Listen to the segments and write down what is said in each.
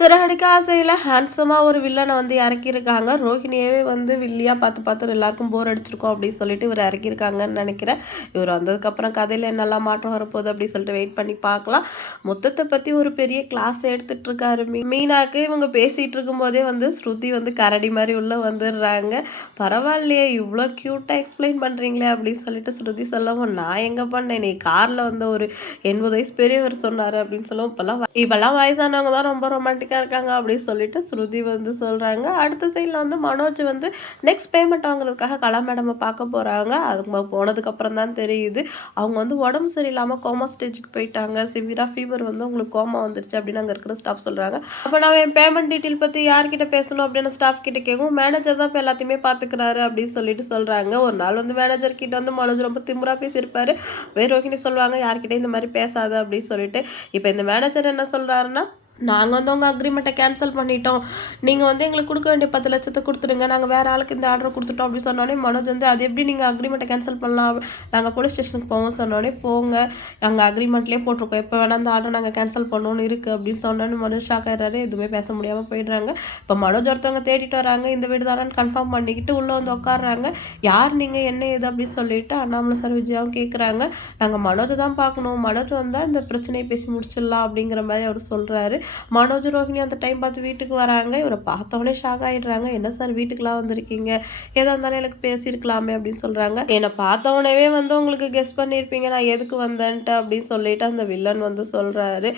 சிறகடிக்க ஆசையில் ஹேண்ட்ஸமாக ஒரு வில்லனை வந்து இறக்கியிருக்காங்க. ரோஹிணியவே வந்து வில்லியாக பார்த்து பார்த்து எல்லாருக்கும் போர் அடிச்சிருக்கோம் அப்படின்னு சொல்லிட்டு இவர் இறக்கியிருக்காங்கன்னு நினைக்கிறேன். இவர் வந்ததுக்கப்புறம் கதையில் என்னெல்லாம் மாற்றம் வரப்போகுது அப்படின்னு சொல்லிட்டு வெயிட் பண்ணி பார்க்கலாம். மொத்தத்தை பற்றி ஒரு பெரிய கிளாஸ் எடுத்துகிட்டு இருக்காரு மீ மீனாக்கு இவங்க பேசிகிட்டு இருக்கும்போதே வந்து ஸ்ருதி வந்து கரடி மாதிரி உள்ளே வந்துடுறாங்க. பரவாயில்லையே இவ்வளோ க்யூட்டாக எக்ஸ்பிளைன் பண்ணுறீங்களே அப்படின்னு சொல்லிட்டு ஸ்ருதி சொல்லவும் நான் எங்கே பண்ணேன்? நீ காரில் வந்து ஒரு எண்பது வயசு பெரியவர் சொன்னார் அப்படின்னு சொல்லவும் இப்போல்லாம் இப்போல்லாம் வயசானவங்க தான் ரொம்ப ரொமான்டிக் ரொமான்டிக்காக இருக்காங்க அப்படின்னு சொல்லிட்டு ஸ்ருதி வந்து சொல்கிறாங்க அடுத்த சைடில் வந்து மனோஜ் வந்து நெக்ஸ்ட் பேமெண்ட் வாங்குறதுக்காக கலா மேடமை பார்க்க போகிறாங்க அது போனதுக்கப்புறம் தான் தெரியுது. அவங்க வந்து உடம்பு சரியில்லாமல் கோமா ஸ்டேஜுக்கு போயிட்டாங்க. சிவியராக ஃபீவர் வந்து உங்களுக்கு கோமா வந்துருச்சு அப்படின்னு அங்கே இருக்கிற ஸ்டாஃப் சொல்கிறாங்க அப்போ நான் என் பேமெண்ட் டீட்டெயில் பற்றி யார்கிட்ட பேசணும் அப்படின்னு ஸ்டாஃப் கிட்ட கேட்கும் மேனேஜர் தான் இப்போ எல்லாத்தையுமே பார்த்துக்கிறாரு அப்படின்னு சொல்லிட்டு சொல்கிறாங்க ஒரு நாள் வந்து மேனேஜர் கிட்ட வந்து மனோஜ் ரொம்ப திமுறா பேசியிருப்பாரு. வேரோகினி சொல்லுவாங்க யார்கிட்ட இந்த மாதிரி பேசாத அப்படின்னு சொல்லிட்டு. இப்போ இந்த மேனேஜர் என்ன சொல்கிறாருன்னா நாங்கள் வந்து உங்கள் அக்ரிமெண்ட்டை கேன்சல் பண்ணிட்டோம். நீங்கள் வந்து எங்களுக்கு கொடுக்க வேண்டிய பத்து லட்சத்தை கொடுத்துடுங்க. நாங்கள் வேறு ஆளுக்கு இந்த ஆர்டர் கொடுத்துட்டோம் அப்படின்னு சொன்னோடனே மனோஜ் வந்து அது எப்படி நீங்கள் அக்ரிமெண்ட்டை கேன்சல் பண்ணலாம்? நாங்கள் போலீஸ் ஸ்டேஷனுக்கு போவோம் சொன்னோடனே போங்க. நாங்கள் அக்ரிமெண்ட்லேயே போட்டிருக்கோம். எப்போ வேணால் அந்த ஆர்டர் நாங்கள் கேன்சல் பண்ணணும்னு இருக்குது அப்படின்னு சொன்னோடனே மனோஜ் ஷாக் ஆகிறாரு எதுவுமே பேச முடியாமல் போயிடுறாங்க. இப்போ மனோஜ் ஒருத்தவங்க தேடிட்டு வராங்க. இந்த வீடு தானான்னு கன்ஃபார்ம் பண்ணிக்கிட்டு உள்ளே வந்து உட்காடுறாங்க யார் நீங்கள் என்ன இது அப்படின்னு சொல்லிட்டு அண்ணாமலை சார் விஜயாவும் கேட்குறாங்க நாங்கள் மனோஜை தான் பார்க்கணும். மனோஜ் வந்தால் இந்த பிரச்சனையை பேசி முடிச்சிடலாம் அப்படிங்கிற மாதிரி அவர் சொல்கிறாரு மனோஜ் ரோஹிணி அந்த டைம் பார்த்து வீட்டுக்கு வராங்க. இவரை பார்த்தவொடனே ஷாக் ஆகிடுறாங்க என்ன சார் வீட்டுக்கெலாம் வந்திருக்கீங்க? ஏதா இருந்தாலும் எனக்கு பேசியிருக்கலாமே அப்படின்னு சொல்கிறாங்க என்னை பார்த்தவொடனே வந்து உங்களுக்கு கெஸ் பண்ணியிருப்பீங்க. நான் எதுக்கு வந்தேன்ட்டு அப்படின்னு சொல்லிட்டு அந்த வில்லன் வந்து சொல்கிறாரு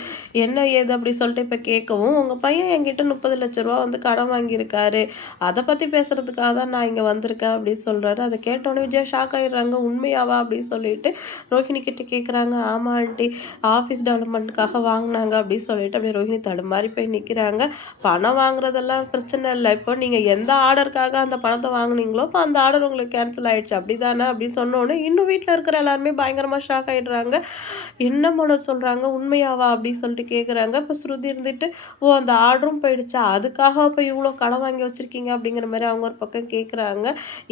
என்ன ஏது? அப்படி சொல்லிட்டு இப்போ கேட்கவும் உங்கள் பையன் என்கிட்ட முப்பது லட்ச ரூபா வந்து கடன் வாங்கியிருக்காரு. அதை பற்றி பேசுகிறதுக்காக தான் நான் இங்கே வந்திருக்கேன் அப்படின்னு சொல்கிறாரு அதை கேட்டோடனே விஜயா ஷாக் ஆகிடுறாங்க உண்மையாவா? அப்படின்னு சொல்லிட்டு ரோஹிணி கிட்ட கேட்குறாங்க ஆமாம் ஆண்டி. ஆஃபீஸ் டெவலப்மெண்ட்டுக்காக வாங்கினாங்க அப்படின்னு சொல்லிட்டு அப்படியே ரோஹிணி தடுமாறி போய் நிற்கிறாங்க பணம் வாங்குறதெல்லாம் பிரச்சனை இல்லை. இப்போ நீங்கள் எந்த ஆர்டருக்காக அந்த பணத்தை வாங்கினீங்களோ இப்போ அந்த ஆர்டர் உங்களுக்கு கேன்சல் ஆகிடுச்சு அப்படி தானே அப்படின்னு சொன்னோடனே இன்னும் வீட்டில் இருக்கிற எல்லாருமே பயங்கரமாக ஷாக் ஆகிடுறாங்க என்ன பண்ண சொல்கிறாங்க உண்மையாவா? அப்படின்னு சொல்லிட்டு கேட்குறாங்க இப்போ ஸ்ருதி இருந்துட்டு ஓ அந்த ஆர்டரும் போயிடுச்சா? அதுக்காக இப்போ இவ்வளோ கடன் வாங்கி வச்சுருக்கீங்க அப்படிங்கிற மாதிரி அவங்க ஒரு பக்கம் கேட்குறாங்க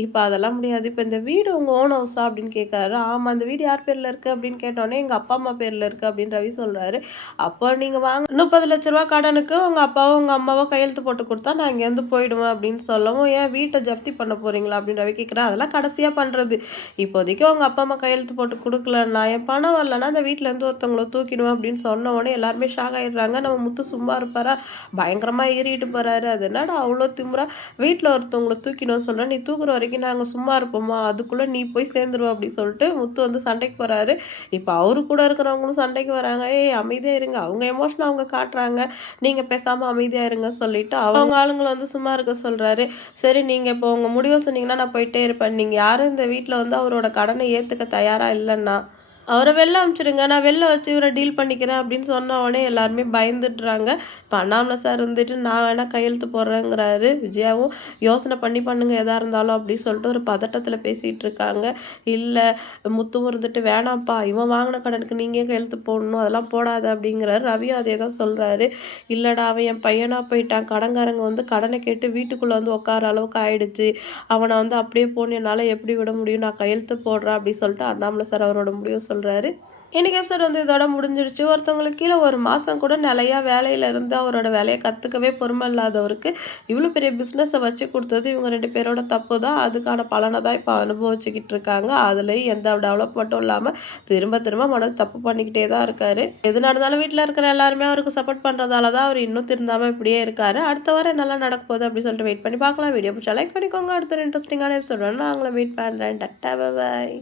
இப்போ அதெல்லாம் முடியாது. இப்போ இந்த வீடு உங்கள் ஓன் ஹவுஸா அப்படின்னு கேட்குறாரு ஆமாம் அந்த வீடு யார் பேரில் இருக்குது அப்படின்னு கேட்டோன்னே எங்கள் அப்பா அம்மா பேரில் இருக்குது அப்படின்னு ரவி சொல்கிறாரு அப்போ நீங்கள் வாங்க முப்பது லட்ச ரூபா கடனுக்கு உங்கள் அப்பாவோ உங்கள் அம்மாவோ கையெழுத்து போட்டு கொடுத்தா நான் இங்கேருந்து போயிடுவேன் அப்படின்னு சொல்லவும் ஏன் வீட்டை ஜப்தி பண்ண போகிறீங்களா அப்படின்னு ரவி கேட்குறேன் அதெல்லாம் கடைசியாக பண்ணுறது இப்போதைக்கு உங்கள் அப்பா அம்மா கையெழுத்து போட்டு கொடுக்கலன்னா என் பணம் வரலன்னா அந்த வீட்டிலேருந்து ஒருத்தவங்கள தூக்கிடுவேன் அப்படின்னு சொன்ன உடனே எல்லாருமே ஷாக் ஆகிடுறாங்க நம்ம முத்து சும்மா இருப்பாரா? பயங்கரமாக ஏறிட்டு போகிறாரு அது என்னடா அவ்வளோ திமுறா வீட்டில் ஒருத்தவங்கள தூக்கிடும் சொல்கிறேன் நீ தூக்குற வரைக்கும் நாங்கள் சும்மா இருப்போமா? அதுக்குள்ளே நீ போய் சேர்ந்துருவோம் அப்படின்னு சொல்லிட்டு முத்து வந்து சண்டைக்கு போகிறாரு இப்போ அவரு கூட இருக்கிறவங்களும் சண்டைக்கு வராங்க. ஏய் அமைதியாக இருங்க. அவங்க எமோஷன் அவங்க காட்டுறாங்க. நீங்கள் பேசாமல் அமைதியாக இருங்க சொல்லிவிட்டு அவங்க ஆளுங்களை வந்து சும்மா இருக்க சொல்கிறாரு சரி நீங்கள் இப்போ உங்கள் முடிவை சொன்னீங்கன்னா நான் போயிட்டே இருப்பேன். நீங்கள் யாரும் இந்த வீட்டில் வந்து அவரோட கடனை ஏற்றுக்க தயாராக இல்லைன்னா? அவரை வெளில அனுப்பிச்சிடுங்க நான் வெளில வச்சு இவரை டீல் பண்ணிக்கிறேன் அப்படின்னு சொன்ன உடனே எல்லாருமே பயந்துடுறாங்க. இப்போ அண்ணாமலை சார் இருந்துட்டு நான் வேணால் கையெழுத்து போடுறேங்கிறாரு விஜயாவும். யோசனை பண்ணி பண்ணுங்க எதாக இருந்தாலும் அப்படின்னு சொல்லிட்டு ஒரு பதட்டத்தில் பேசிகிட்டு இருக்காங்க. இல்லை முத்தும் இருந்துட்டு வேணாம்ப்பா இவன் வாங்கின கடனுக்கு நீங்கள் கையெழுத்து போடணும்? அதெல்லாம் போடாது அப்படிங்கிறாரு. ரவியும் அதே தான் சொல்கிறாரு இல்லைடா அவன் என் பையனாக போயிட்டான். கடன்காரங்க வந்து கடனை கேட்டு வீட்டுக்குள்ளே வந்து உட்கார அளவுக்கு ஆயிடுச்சு. அவனை வந்து அப்படியே போன என்னால் எப்படி விட முடியும்? நான் கையெழுத்து போடுறேன் அப்படின்னு சொல்லிட்டு அண்ணாமலை சார் அவரோட முடிவு சொல்கிறாரு இன்றைக்கி எபிசோட் வந்து இதோட முடிஞ்சிருச்சு. ஒருத்தவங்களுக்கு கீழே ஒரு மாதம் கூட நிலையாக வேலையில் இருந்து அவரோட வேலையை கற்றுக்கவே பொறுமை இல்லாதவருக்கு இவ்வளோ பெரிய பிஸ்னஸை வச்சு கொடுத்தது இவங்க ரெண்டு பேரோட தப்பு தான். அதுக்கான பலனை தான் இப்போ அனுபவிச்சுக்கிட்டு இருக்காங்க. அதுலேயும் எந்த டெவலப்மெண்ட்டும் இல்லாமல் திரும்ப திரும்ப மனசு தப்பு பண்ணிக்கிட்டே தான் இருக்கார். எது நடந்தாலும் வீட்டில் இருக்கிற எல்லாருமே அவருக்கு சப்போர்ட் பண்ணுறதால தான் அவர் இன்னும் திருந்தாமல் இப்படியே இருக்கார். அடுத்த வாரம் நல்லா நடக்க போகுது அப்படின்னு சொல்லிட்டு வெயிட் பண்ணி பார்க்கலாம். வீடியோ பிடிச்சா லைக் பண்ணிக்கோங்க. அடுத்த இன்ட்ரெஸ்டிங்கான எபிசோட் நான் அவங்கள வெயிட் பண்ணுறேன் டட்டா பாய்